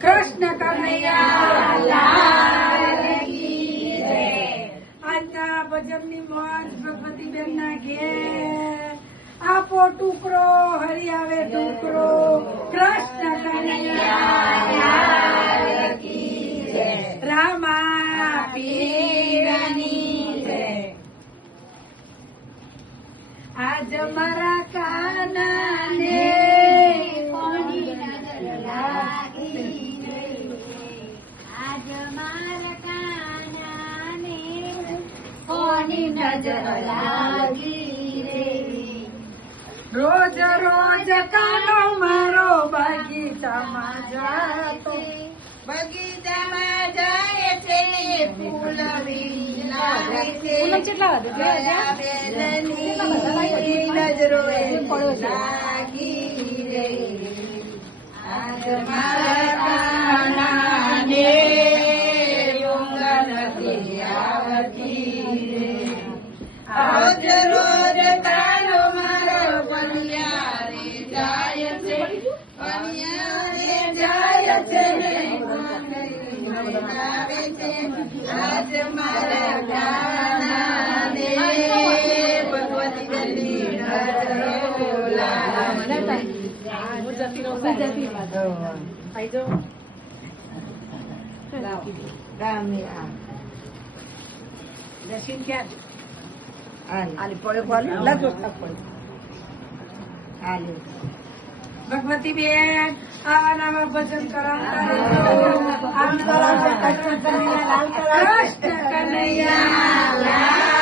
કૃષ્ણ કનૈયા લાલ કી જય. આજના ભજનની મોજ ભગવતીબેન ના ઘેર આપો ટુકડો હરી આવે ટુકડો. કૃષ્ણ કનૈયા લાલ કી જય. રામા પીરની જય. આજ મારા કાનાને કોની નજર લાગી રે. આજ મારા કાનાને કોની નજર લાગી રે. રોજ રોજ કાનો મારો બગીચામાં જાતો. બગીચામાં જાય છે ફૂલ વિલાવે છે. નજરો લાગી રે. આજ મારા કાનાને ઊંઘ નથી આવતી રે. રોજ રોજ કાનો મારો પનિયારે જાય છે. પનિયારે જાય છે. આજ મારા કાનાને ભગવતી ગલી નજરો લાગી. ભગવતી બેન આવા નવા ભજન કરાવતા. કૃષ્ણ કનૈયા લાલ